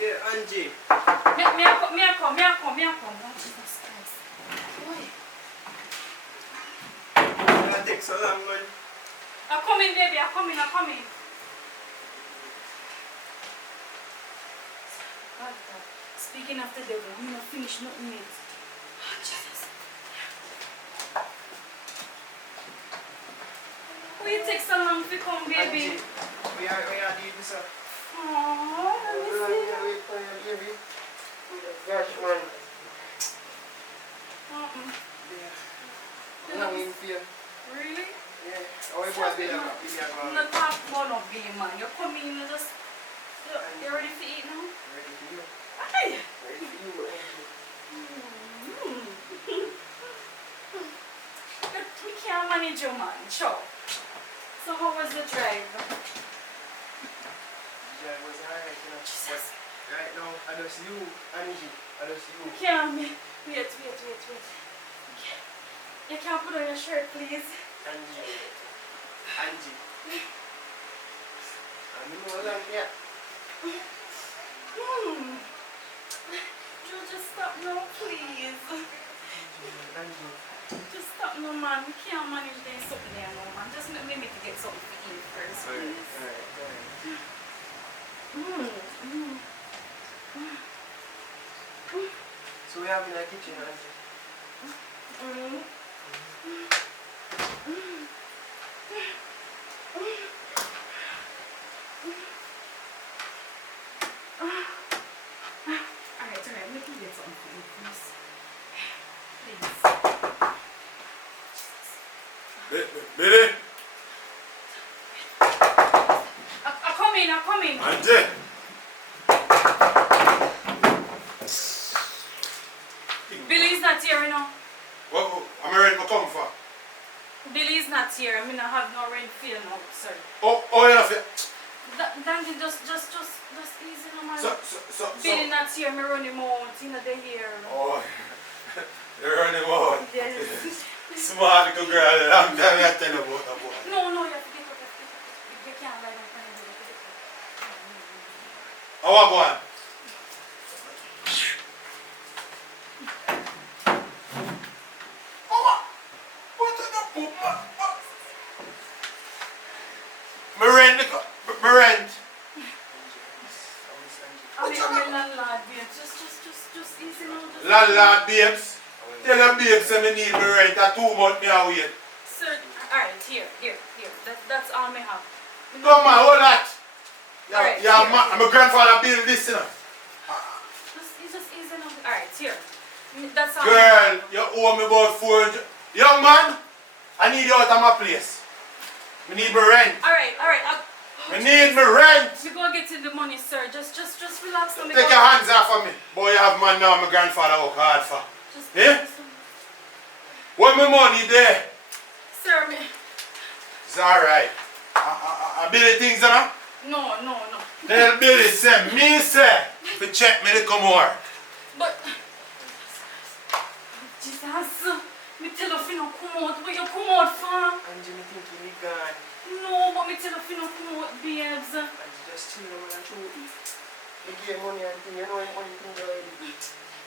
Yeah, Angie. Me a come. Oh, Jesus Christ. Boy. That takes so long, man. I'm coming, baby. I'm coming. God, God. Speaking of the devil, I'm not finished nothing yet. Oh, Jesus. Why you take so long to come, baby? Angie, we are doing sir. Oh, let me see. Wait for you, baby. Gosh, man. Yeah. I'm in fear. Really? Yeah. How you boys been up? I'm not talking about no game, man. You're coming, you just... You ready to eat now? Ready for you. Aye. Ready for you, Angie. We can't manage your man, sure. So how was the drive? Yeah, it was alright, you know. Jesus. But right now, I just you, Angie. I just you. Wait. You can't put on your shirt, please. Angie. I'm in all of here. Just stop now, please. Angie. Just stop now, man. We can't manage this something there now, man. Just let me to get something to eat first, please. Alright. So we have in our kitchen, Angie. Alright. Let me get something to eat first. Please. Billy! I'm coming. Auntie! Billy's not here, you know. What am I ready to come for? Billy's not here. I mean, I have no rain feel now, sir. Oh, you know, Dandy, just easy, no man. So. Billy not here. Me run him out. He not here. Oh, you're running out. Yes. Smart little girl, long time I tell you about that boy. No, you have to get up. You can't lie down front of the door. I want one. What in the poop, man? Me rent. I'm a landlord, babe. Just easy now. Landlord babes. Tell them babes say me need me rent a 2 months me a wait. Sir, alright, here. That's all me have. Come on, hold that. Alright, Yeah, here. my grandfather built this, you know. Just easy now. Alright, here. That's all. Girl, you owe me about 400. Young man, I need you out of my place. We need me rent. Alright. We need me rent. We go get in the money, sir. Just relax. Take your hands off of me. Boy, you have man now my grandfather work hard for. Yeah? What my money there? Sir, me. It's alright. I Billy things, you know? No. Tell Billy say, me say, to check me to come over. But Jesus, me tell you no come out. But you come out for? Angie, me think you gone. No, but me tell you no come out, babes. Angie, just chill out and show me. Me give money and thing, you know money thing already.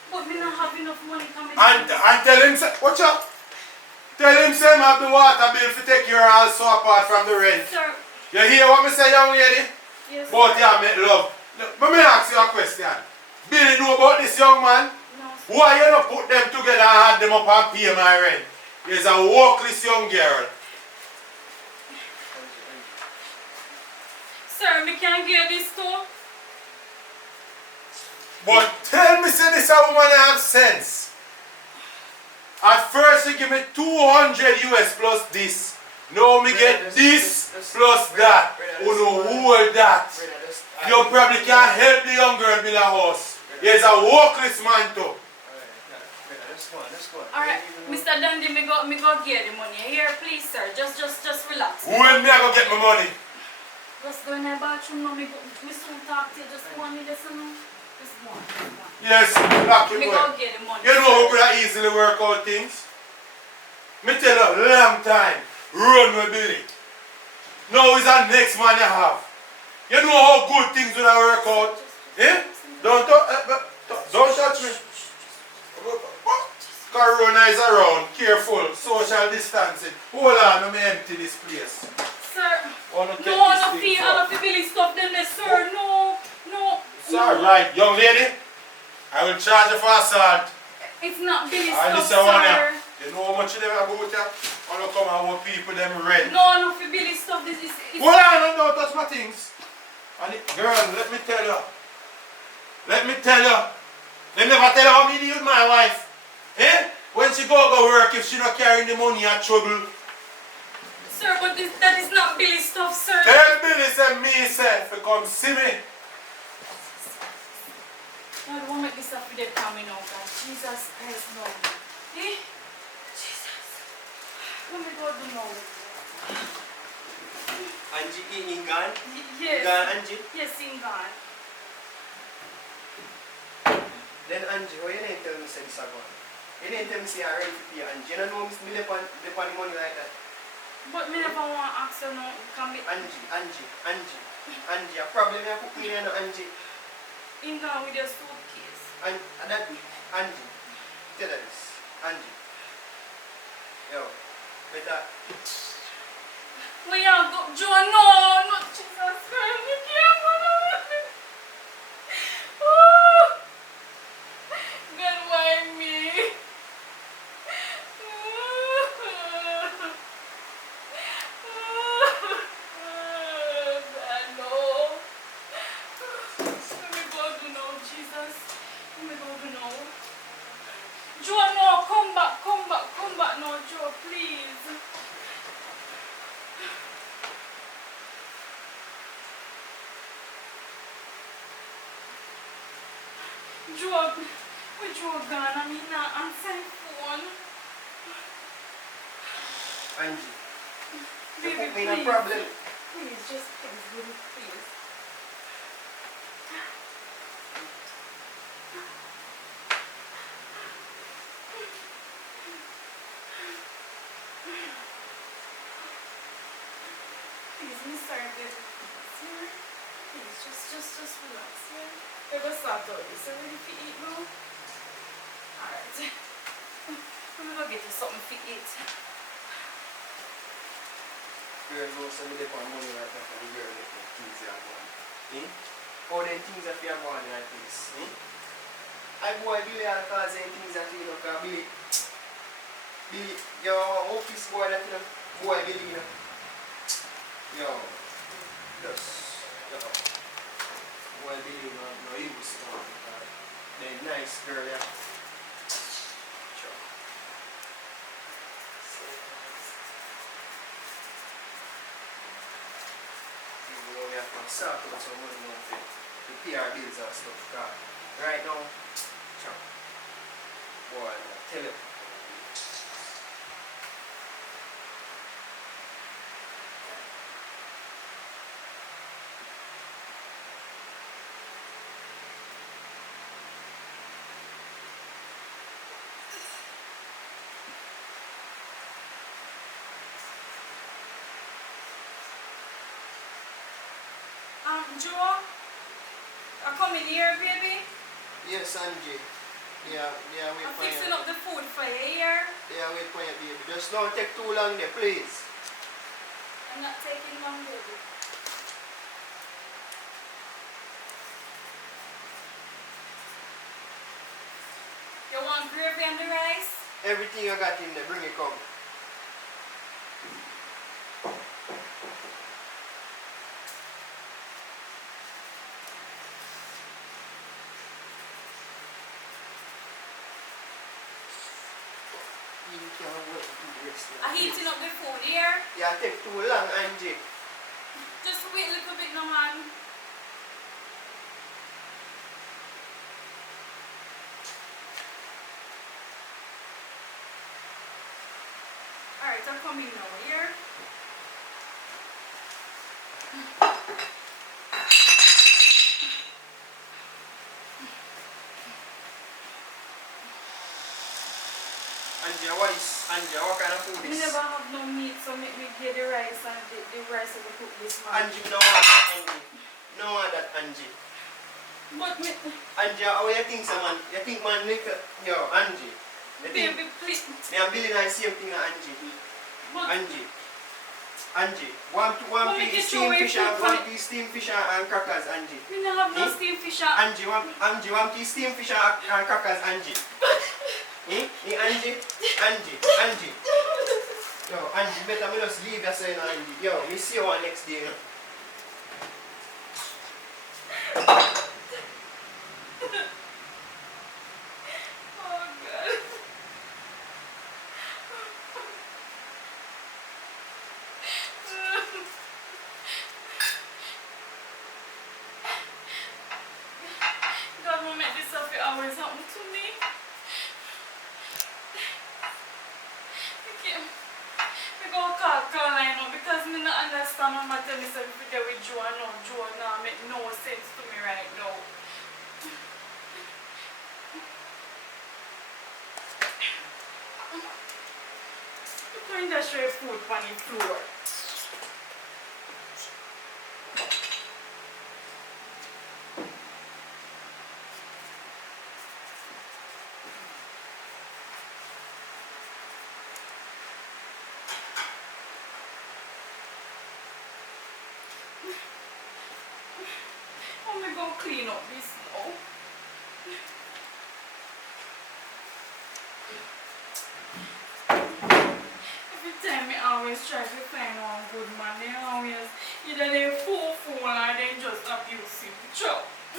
But me not have enough money coming. And tell him say, watch out. Tell him say I have the water bill to take care of also apart from the rent. Sir. You hear what me say, young lady? Yes. But you make love. Look, let me ask you a question. Billy know about this young man? No. Why you not put them together and add them up and pay my rent? He's a workless young girl. Sir, me can't get this too. But tell me, say this a woman have sense. At first you give me 200 US plus this. Now me get this plus that. Oh no, who will that? You probably can't help the young girl build a house. He's a workless man too. Let's go. Alright, Mr. Dandy, me go get the money. Here, please, sir. Just relax. When me I go get my money? Just go in the bathroom now. Me soon talk to you. Just go on me this now. Just go on. Yes, lock him Me away. go get the money. You know who could have easily work out things? Me tell you, long time, run with Billy. Now is the next man you have. You know how good things will work out. Eh? Don't touch me. Corona is around. Careful. Social distancing. Hold on, let me empty this place. Sir, Wanna take no, this no thing feel, from- I don't feel Billy stuff them there, sir. No, no. It's alright, young lady. I will charge you for assault. It's not Billy And stuff, this one, sir. you know how much you them about you? Wanna come and what people them rent. No, no, for Billy stuff, this is... Hold on, don't touch my things. And girl, let me tell you. Let me tell you. They never tell her how me deal with my wife. Eh? When she go work, if she not carrying the money, I trouble. Sir, but that is not Billy stuff, sir. Tell Billy and me, say, if you come see me. God, won't make this up with their coming out, God. Jesus Christ, no. Eh? Jesus. Let me go do now. Angie, in gone? Yes. Gone, Angie? Yes, in God. Then Angie, why you didn't tell me say this again? You didn't tell me say I ready to pay Angie. You don't know me dep on the money like that. But me never want to ask you no, come me. Angie, a problem you put me in Angie. In God with your suitcase. And that Angie, tell her this. Angie. Yo, better. When you go, Joe, no, Jesus Christ, you can't go no. Oh, God, why me? God, no. Let me go do now, Jesus. Let me go do now. Joe, no, come back now, Joe, please. Joe, where Joe gone? I mean, not answering phone. Angie. You Baby, put me in a please. problem. Please, just please, baby, please. Please, I'm sorry, baby. Sir, please, just relax, yeah? You're gonna start out this. Are you ready to eat now? Alright. I'm gonna get you something to eat. Girl knows some of the money right now for the girl that the things they are going. Eh? All them things that we are going like this. Eh? I boy Billy all cause them things that you know, cause Billy, yo, office boy that you know, boy Billy, you know. Yo, boy Billy, no use to him. They nice girl, yeah. Sure. We have to start out some money now to pay our bills and stuff. Cause right now, sure. Boy, I tell you. Joe, I come in here, baby. Yes, Angie. Yeah, wait I'm for fixing you. up the food for you here. Yeah, wait for you, baby. Just don't take too long there, please. I'm not taking long, baby. You want gravy and the rice? Everything you got in there, bring it come. You can't wait to do this now. I'm heating up the food here. Yeah, take too long, Angie. Just wait a little bit, no man. Alright, I'm coming now, here. Angie, what kind of food We is? never have no meat, so make me get the rice and the rice that we cook this morning. Angie, no want that, Angie. No want that, Angie. But me, Angie, how you think, man? You think, man, yo, Angie. You think, baby, please. me and Billy the same thing, Angie. But Angie, one But make it piece show steamed way fish food and for one it. piece steamed fish and crackers, Angie. we don't have no Eh? steamed fish. Angie, one piece steamed fish and crackers, Angie. Angie. Yo, Angie, better me just leave that saying, Angie. Yo, me see you one next day, you know. Oh God. God will make this up always happen to me. Okay. We go call Caroline now because me not understand how much tell me say if we with Joe no, Joe now make no sense to me right now. Look how industrial food on the floor. How am I going to clean up this now? Every time I always try to find one good man, they always either they fool or they just abusive. Sure. I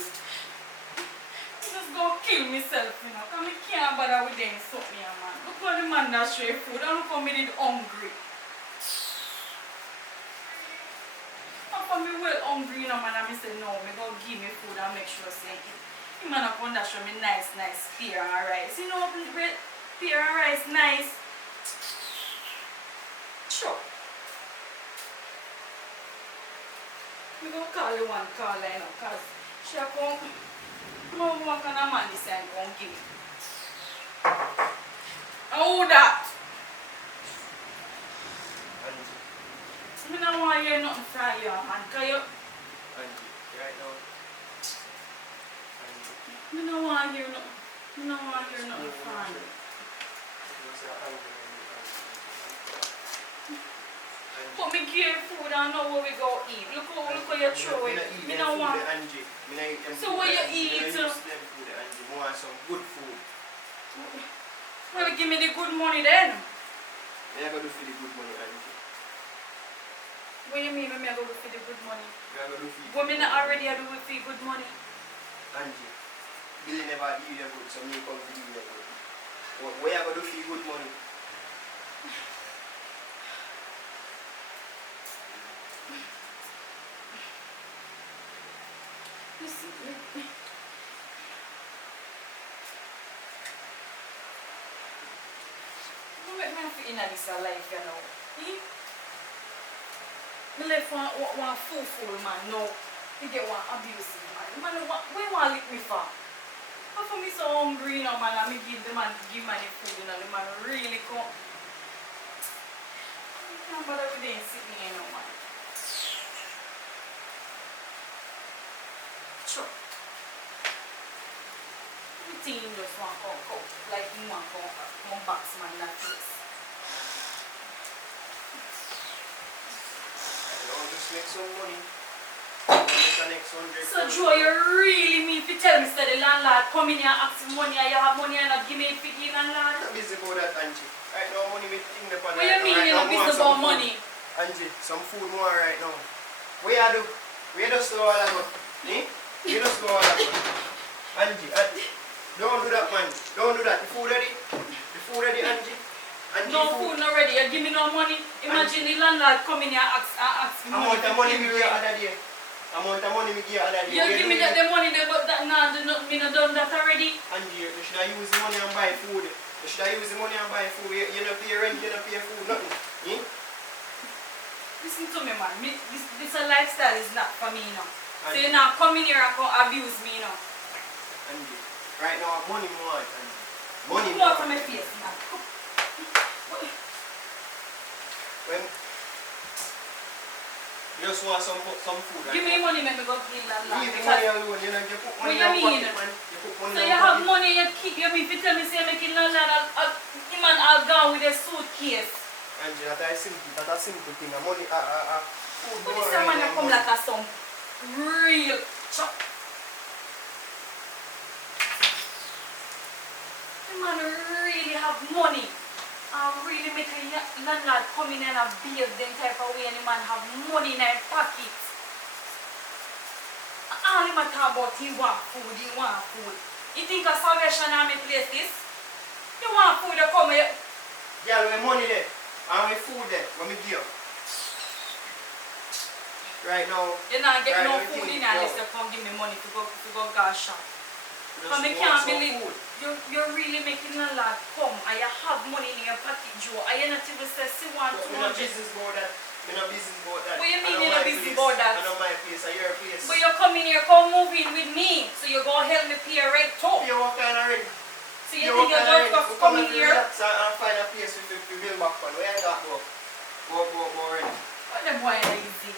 just go kill myself, you know, because I can't bother with them something, man. Look how the man that straight food and look how me did hungry. After me well hungry, you know, man, I say no, me go give me food and make sure say him man up on that show me nice pear and rice. You know, pear and rice nice. Sure. We go call you one call line up because she a come. No one kind of man this time come give me. And who that? Angie. I don't want to hear nothing from you, man. Because you. Angie, right now. Angie. I don't want to hear nothing. I don't want to hear nothing from you. But me give food and know where we go eat. Look how you throw it. Me don't want. So what you eat? I want some good food. Well, give me the good money then. Me I go do for the good money, Angie. What do you mean when I go for the good money? Me I go do for the But me not already do it for the good money. Angie, Billy never eat your good, so me come to eat your good. Where you go do for the good money? Listen, don't make me feel in this life, you know. Me left one fool man now. He get one abusive man. Man, where you want to lick me for? How for me so hungry, you know, man, and me give the man the food, you know, the man really come. I can't bother with them sitting, you know, man. Sure. Everything just want to come, like you want to come box man that place. I'll just make some money. Make the next 100. So Joe, you really mean to tell me that the landlord come in here and ask money and you have money and not give me it for the landlord? I'm not busy about that, Angie. Right now, money me think the pan. What you mean you're not busy about money? Angie, some food more right now. What you do? Where does the all that go? Where does the all that go? Angie, don't do that, man. Don't do that. The food ready? The food ready, Angie? Angie, No food not ready. You give me no money. Imagine the landlord come in here and ask me money. Amount of money me give you other day. Amount of money me give you other day. You give me the money there, but that nah, me not done that already. Angie, you should have used the money and buy food. You should have used the money and buy food. You don't pay rent, you don't pay food, nothing. Listen to me, man. This a lifestyle is not for me, you know. So Angie. you now come in here and come abuse me, you know. Angie, right now money more, Angie. Money Come more. out from my face, man. When You just want some food, right? Give me money, make me go clean landlord. Leave the Because money alone, you know, you put what money you in mean? pocket, man. You put money So in you have pocket. money, you keep, you mean, if you tell me say making landlord, the man all gone with a suitcase. Angela, that's a simple thing. Money, food But more this man than come money. like a some real chop. The man really have money. And really make a landlord come in and behave them type of way and the man have money in his pocket. All him a talk about he want food, he want food. You think a Salvation Army place this? You want food, you come here. Girl, with money there, and with food there, when me give you. Right now, You not get right no now, food think, in unless you come give me money to go gas shop. just Because I want can't some believe food. you're really making a lot come and you have money in your pocket, Joe. And you not even say, see one, But two, me no hundred. business about that. Me no business about that. What you mean I know you no my business place. about that? I know my place, and your place. But you come in here, come move in with me. So you go help me pay rent too. You what kind of rent? So you think you're going to come in here? Relax and find a place to build back on. Where you talk about? Go rent. What them boy are easy?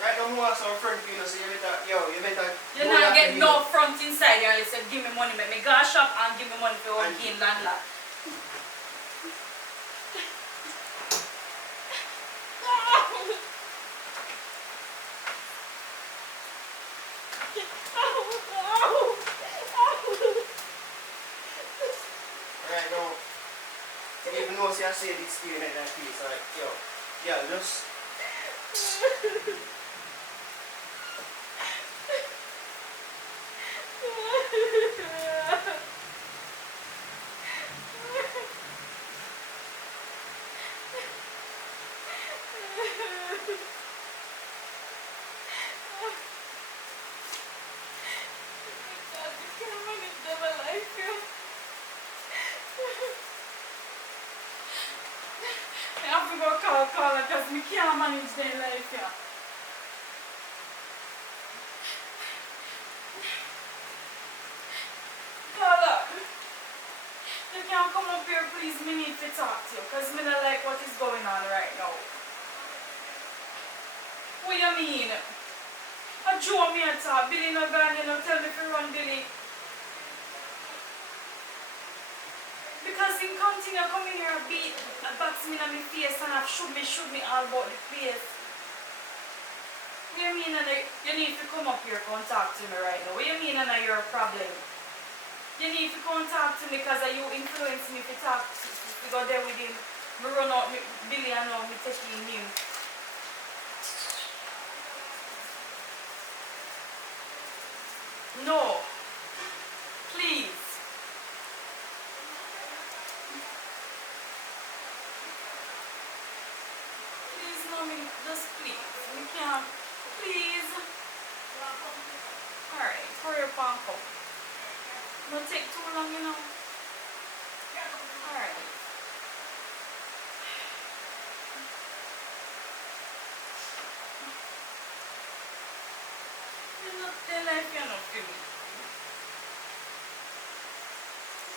Right now, I want some front people, so you better, you better. You not get no front inside here unless you give me money, make me go shop and give me money for one gain landlord. Right now, you even know see I say this thing in that place, like, just. I have to go call because I can't manage their life here. Carla, you can't come up here please, me need to talk to you because I don't like what is going on right now. What you mean? I draw me a talk, Billy no gone, you know, tell me if you run Billy. Because him continue coming here and beat, box me in my face and have shoot me all about the place. What you mean, Anna, you need to come up here and talk to me right now? What you mean, Anna, you're a problem? You need to come talk to me because you influence me to talk to go there with him. Me run out me Billy and now me taking him. No. Please. Please, mommy, just please. We can't. Please. Alright, hurry up and come. Don't take too long, you know. Alright. You're not the life you're not feeling.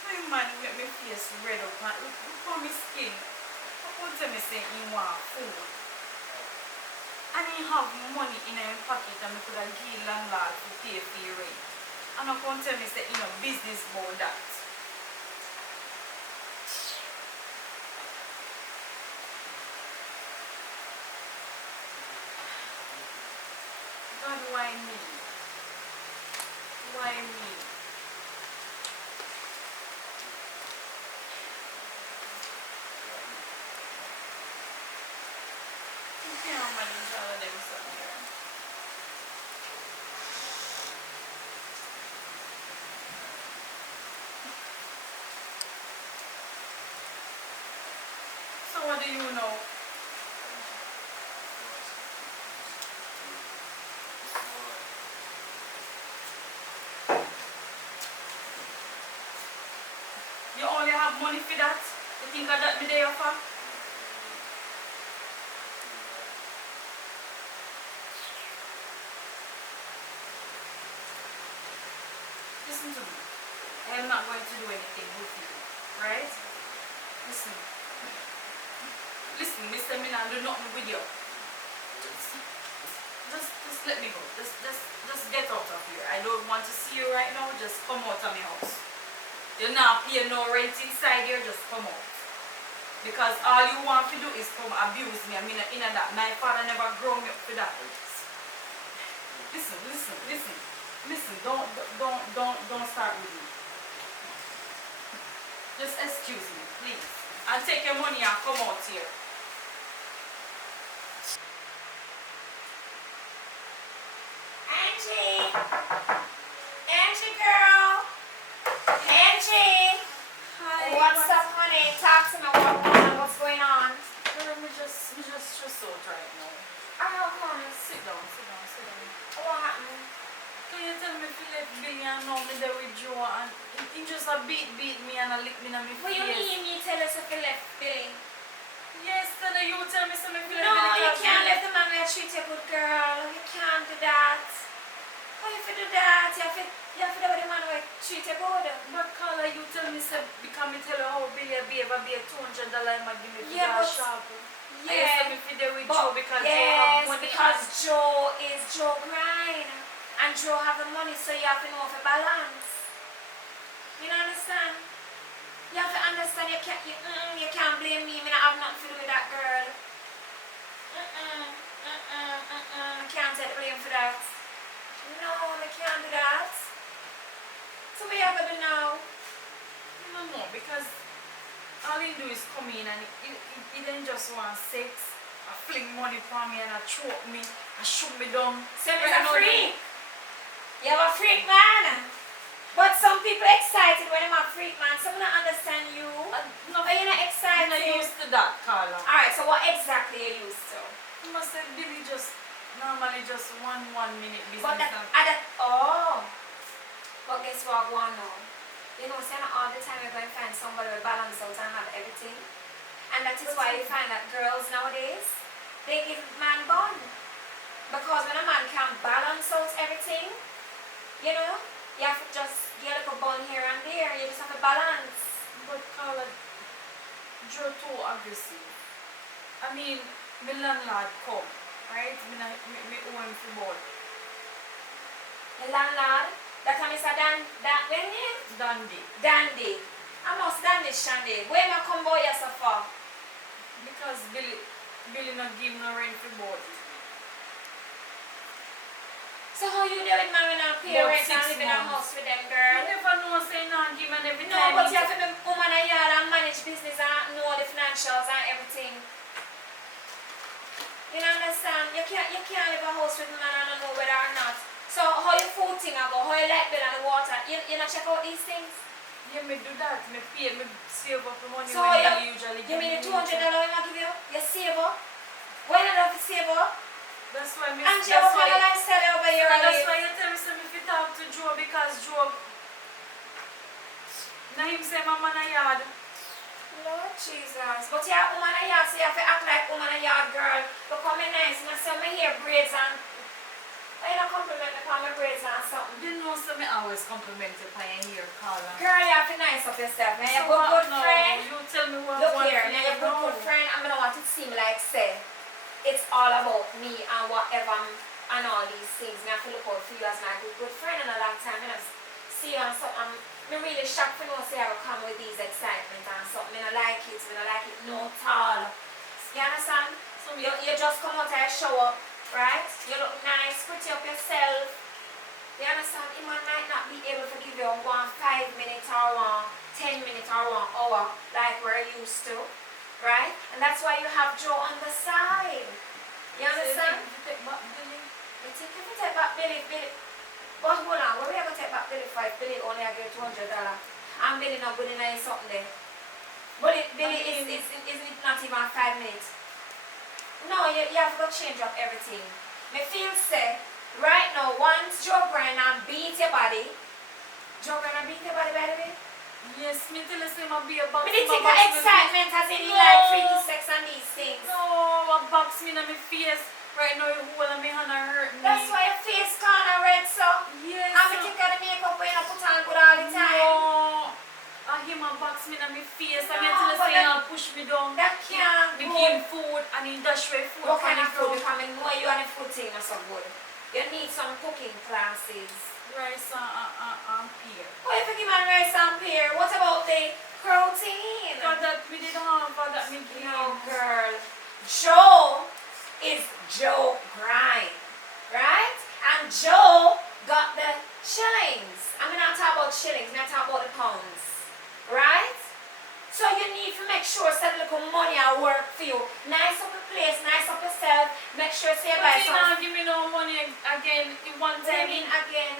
My man make me face red up and look on my skin. I could tell me say he want food. And he have money in his pocket and I could have given landlord to pay for your rent. And I can't tell me say he no business about that. God, why me? Why me? You can't manage all of them something here. So what do you know? You only have money for that? You think of that me there for? Listen to me. I am not going to do anything with you. Right? Listen. Listen, Mr. Mina, do nothing with you. Just let me go. Just get out of here. I don't want to see you right now. Just come out of my house. You're not paying no rent inside here. Just come out. Because all you want to do is come abuse me. I mean, in that. My father never grew me up for that. Listen. Don't start with me. Just excuse me, please. And take your money and come out here. Angie girl. Angie. Hi. What's up, honey? Talk to me. What's going on? Girl, me just stressed out right now. Oh, honey. Sit down. What happened? Can you tell me if you let Billy and know me there with Joe and he just a beat me and a lick me in my face? What you mean you tell us if you left Billy? Yes, then you tell me something if you let No, Billy you cause can't me- let the man who treat you good, girl. You can't do that. How you do that? You have to do what the man who treat you good. But Carla, you tell me say because me tell you how Billy behave and be $200 him a give me for Yeah, that but- shop. Yeah. I used to be fit there with Joe because Joe yes, have money. because Joe is Joe grind. And Joe have the money, so you have to know for balance. You know understand? You have to understand you can't blame me. I have nothing to do with that girl. I can't take the blame for that. No, I can't do that. So what you have to do now? No, because all he do is come in and he then just want sex. I fling money for me and I choke me. I shoot me down. So Right he's a now, freak. You have a freak man. But some people excited when I'm a freak man. Some don't understand you. No, Are you not I'm excited? not used to that, Carla. Alright, so what exactly are you used to? You must say Billy just normally just one minute business. But but guess what I want now? You know, say not all the time you're going to find somebody with balance out and have everything. And that is why you find that girls nowadays, they give man bun. Because when a man can't balance out everything, you know, you have to just get like a bun here and there. You just have to balance. But Carla, you're too aggressive. I mean, my landlord come, right? Me owe him for board. The landlord, that time is a when name? Dandy. I must Dandy Shandy. Where am I come boy yourself for? Because Billy not give no rent for board. So how you do it, man, when I'm parents and live in a house with them, girl? You never know say not give and every No, time. but you have to be woman and yard and manage business and know the financials and everything. You know, understand? You can't live a house with a man and not know whether or not. So how your food thing go, how your light bill and the water, you not check out these things? Yeah, me do that. Me pay, me save up the money So when you usually mean the me. $200 I give you? You save up? Why not have to save up? That's why me. And you have a lifestyle over here. That's why you tell me some if you talk to Joe because Joe. Now him say my man a yard. Lord Jesus. But you're a woman and yard, so you have to act like woman and yard girl. Becoming nice. And I say my hair braids and I don't compliment me on my braids and something. You know so me always compliment you on your hair, Carla. Girl, you have to nice up yourself. Now you're So a good no, friend. you tell me what Look what here, you now you're a know. good friend. I'm gonna want it to seem like say it's all about me and whatever and all these things. Me have to look out for you as my good friend in a long time. And I see you and something. I'm really shocked for no say I will come with these excitement and something. I don't like it. I don't like it no at all. You understand? So You just come out and show up, right? You look nice, pretty up yourself. You understand? He might not be able to give you 1 5 minutes or 10 minutes or 1 hour like we're used to, right? And that's why you have Joe on the side. You understand? You take back Billy. You think if you take back Billy. But hold on, what are we going to take back Billy for if Billy only I get $200? And Billy not good enough something there. But Billy is not even 5 minutes. No, you have to change up everything. Me feel say, right now, once Joe grind and beat your body, Joe grind and beat your body by the way? Yes, me tell you say my be a box. But they think my of box excitement as in No. like freaky sex and these things. No, a box me in my face. Right now, you hold me hand and hurt me. That's why your face kinda red so. Yes. And me think of the makeup when you put on good all the time. No. I hear my box me in my face. No, I mean, tell you but say that- you push me down. That can't Me go. give him food and he dash away food. What kind from of the food? ground. Because I know you so good. You need some cooking classes. Rice and pear. What if you give man rice and pear? What about the protein? For that we didn't have, for that we didn't. No, girl. Joe is Joe Grind, right? And Joe got the shillings. I'm not talking about shillings, I'm talking about the pounds, right? So you need to make sure that little money at work for you. Nice up your place, nice up yourself. Make sure you buy But you some. not give me no money again in one What do you time. mean again?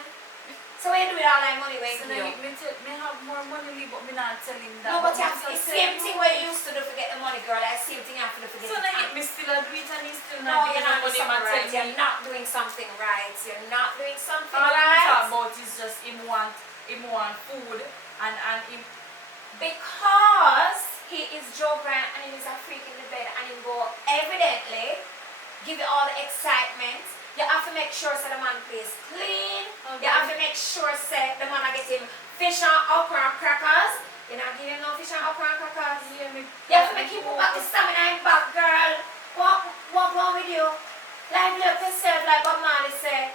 So what you do with all that money when So you then me have more money, but me not tell him that. No, but you have Because the I same said, thing what you used to do to get the money, girl. That same thing you have to do to get So it. then me still a do it and he still No, not you're giving not me doing money, something right. man tell You're me. not doing something right. You're not doing something All I'm right. talking about is just him want food and him. Because he is Joe Grant and he is a freak in the bed and he will evidently give you all the excitement. You have to make sure so the man plays clean. Okay. You have to make sure so the man get him fish and okra and crackers. You're not giving him no fish and okra and crackers. Yeah, me. You have to make him put back the stamina in back, girl. What wrong with you? Lively up yourself like Bob Marley said.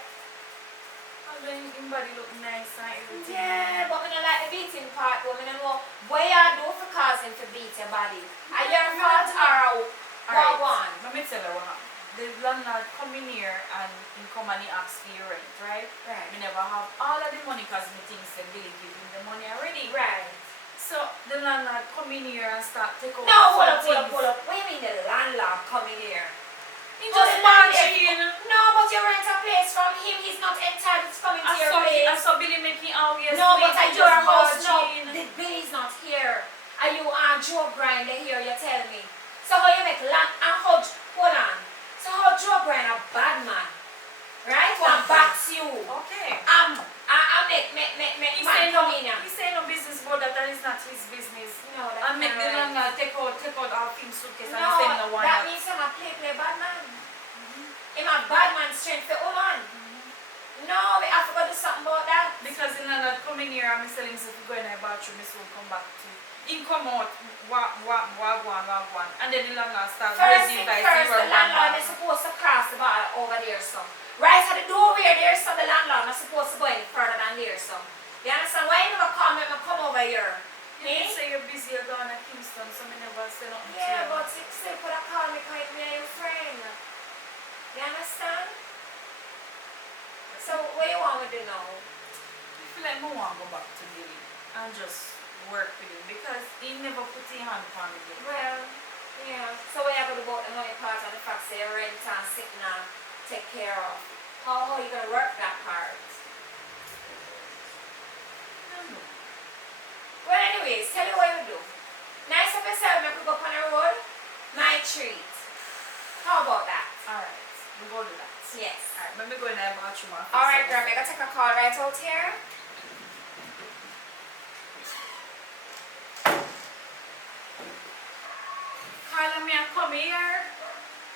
And then him body look nice and everything. Yeah, but I don't like the beating part though. I don't know what you do for causing to beat your body. Are you your fault or what one? Let me tell you what happened. The landlord come in here and he come and he ask for your rent, right? Right. We never have all of the money because me think say Billy give him the money already. Right. So the landlord come in here and start take out No, hold up. some things. What do you mean the landlord coming here? He Oh, just the landlord- marching. No, but you rent a place from him. He's not entitled to come into your I place. saw Billy making always No, but wait, at he your just house, no. marching. The Billy's not here. Are you Joe Grinder here, you tell me? So how you make land and how, hold on. So how Joe Grinder a bad man, right? One backs you. Okay. I make He man say come no, in here. he say no business about that, that is not his business. No, that's And make the not right. landlord take out our film suitcase and No, he say no one. that means I'm a play bad man. I'm a bad man strength for woman. No, we have to go do something about that. Because the landlord come in here and I tell him if we go in the bathroom, he will come back to him come out, wagwan. And then the landlord starts First raising thing by first, the landlord is bathroom. supposed to cross the bar over there some. Right at the door where there's some, the landlord not supposed to go any further than there some. You understand? Why you never come and come over here? You say you're busy, you're going to Kingston, so I never say nothing to Yeah, you. but you still could have called me because me and your friend. You understand? So what you want me to know? I feel like I want to go back to Billy and just work with him because he never put his hand upon me. Well, yeah. So what you going to do about the money part and the fact that you're rent and sitting and take care of? How you going to work that part? Well, anyways, tell you what you do. Nice of yourself, make we go on the road. My treat. How about that? Alright, we'll go do that. Yes. Alright, let me go in the bathroom and fix Alright, it. girl, I'm going to take a call right out here. Carla, me and come here.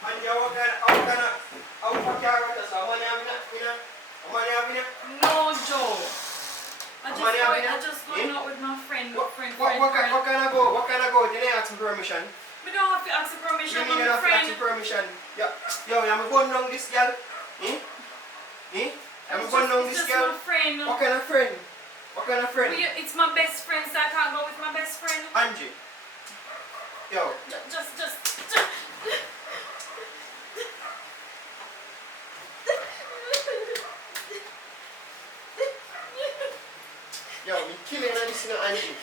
And you what carrots? How many have you? No, Joe. Money having I it? just going out with my friend. What friend. kind of go? What kind of go? Did they ask for permission? We don't have to ask for permission You from mean you my have to ask friend. for permission? Yo, I'm going down this girl. I'm going down It's this just girl. my friend. What kind of friend? What kind of friend? It's my best friend, so I can't go with my best friend. Angie. Yo. Just. Yo, me killing on this thing, Angie.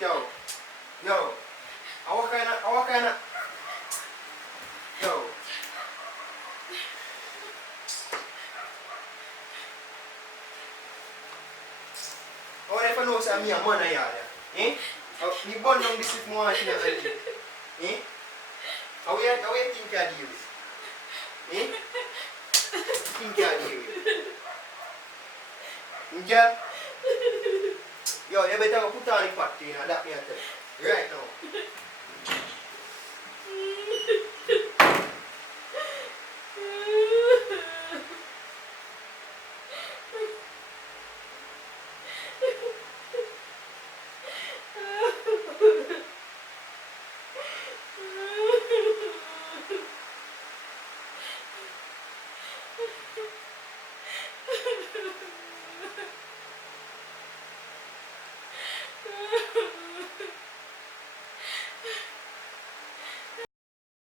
Yo. What kind of. Yo. I want to know say me a man here. Me born down this if more thing Angie. How you think I deal with? Think I deal with? Girl. Yo, you better go put on the pot thing and that me a tell you. Right now.